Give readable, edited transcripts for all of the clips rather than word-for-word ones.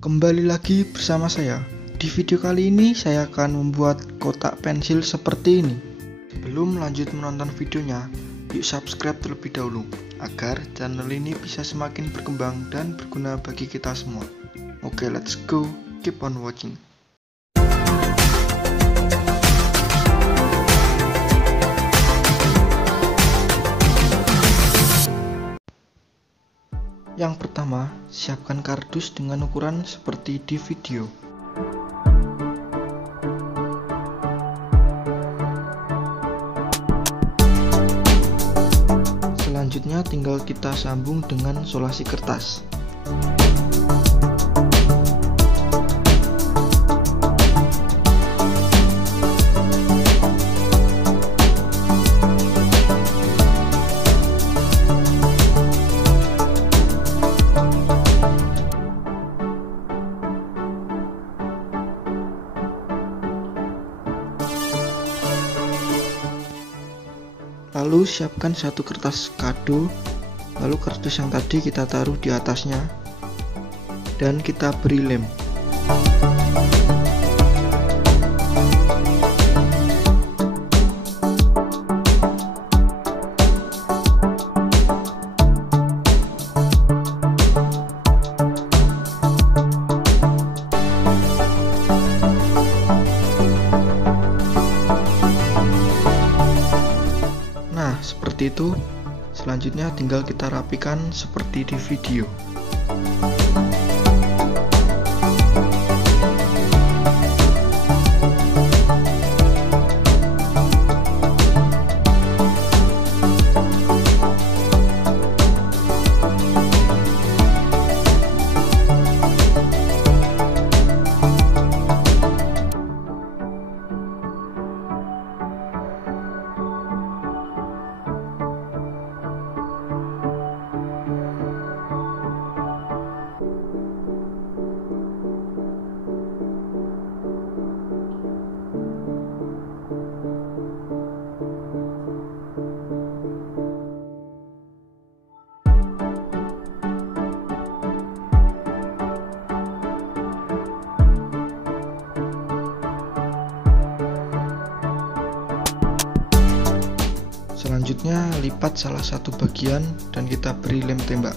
Kembali lagi bersama saya. Di video kali ini saya akan membuat kotak pensil seperti ini. Sebelum lanjut menonton videonya, yuk subscribe terlebih dahulu agar channel ini bisa semakin berkembang dan berguna bagi kita semua. Oke, let's go. Keep on watching. Yang pertama, siapkan kardus dengan ukuran seperti di video. Selanjutnya tinggal kita sambung dengan solasi kertas. Lalu siapkan satu kertas kado, lalu kardus yang tadi kita taruh di atasnya dan kita beri lem. Seperti itu. Selanjutnya tinggal kita rapikan seperti di video. Selanjutnya lipat salah satu bagian dan kita beri lem tembak.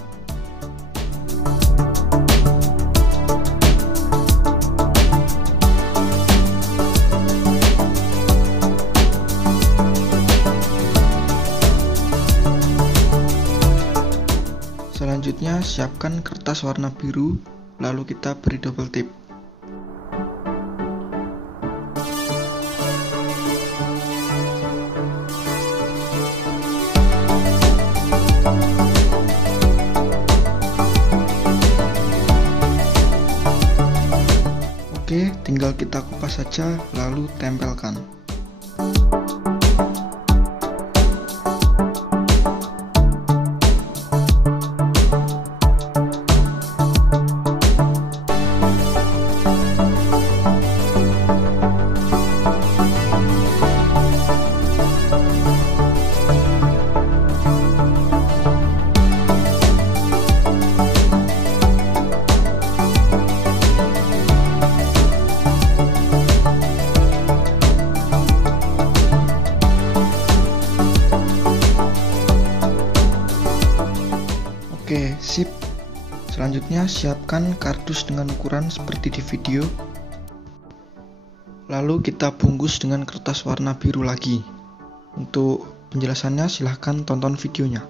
Selanjutnya siapkan kertas warna biru, lalu kita beri double tip. Oke, tinggal kita kupas saja lalu tempelkan. Oke, sip. Selanjutnya siapkan kardus dengan ukuran seperti di video. Lalu kita bungkus dengan kertas warna biru lagi. Untuk penjelasannya silahkan tonton videonya.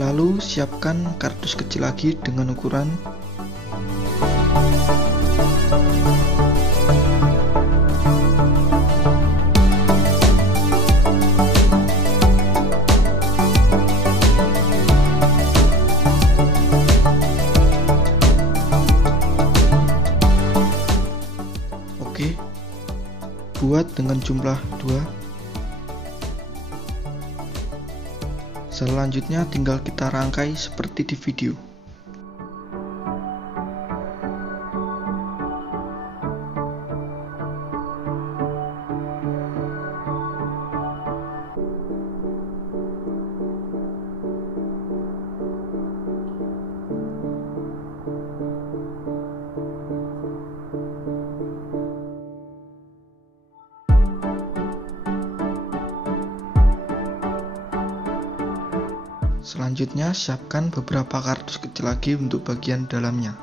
Lalu siapkan kardus kecil lagi dengan ukuran Oke, buat dengan jumlah 2. Selanjutnya tinggal kita rangkai seperti di video. Selanjutnya siapkan beberapa kardus kecil lagi untuk bagian dalamnya.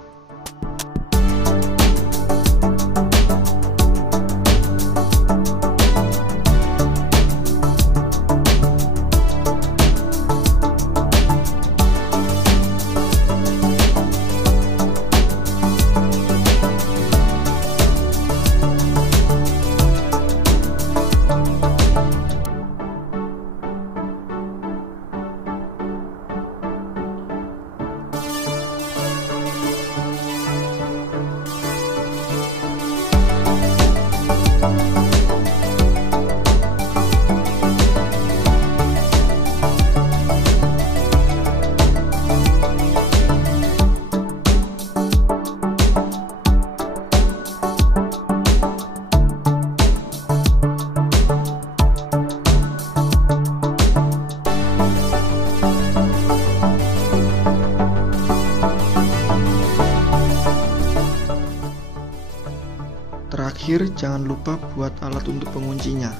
Terakhir, jangan lupa buat alat untuk penguncinya.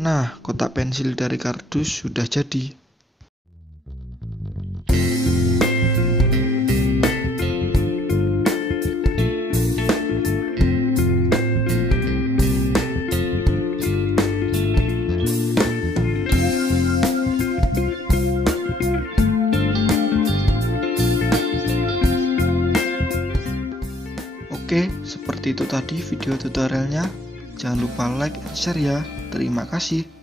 Nah, kotak pensil dari kardus sudah jadi. Oke, seperti itu tadi video tutorialnya. Jangan lupa like dan share ya. Terima kasih.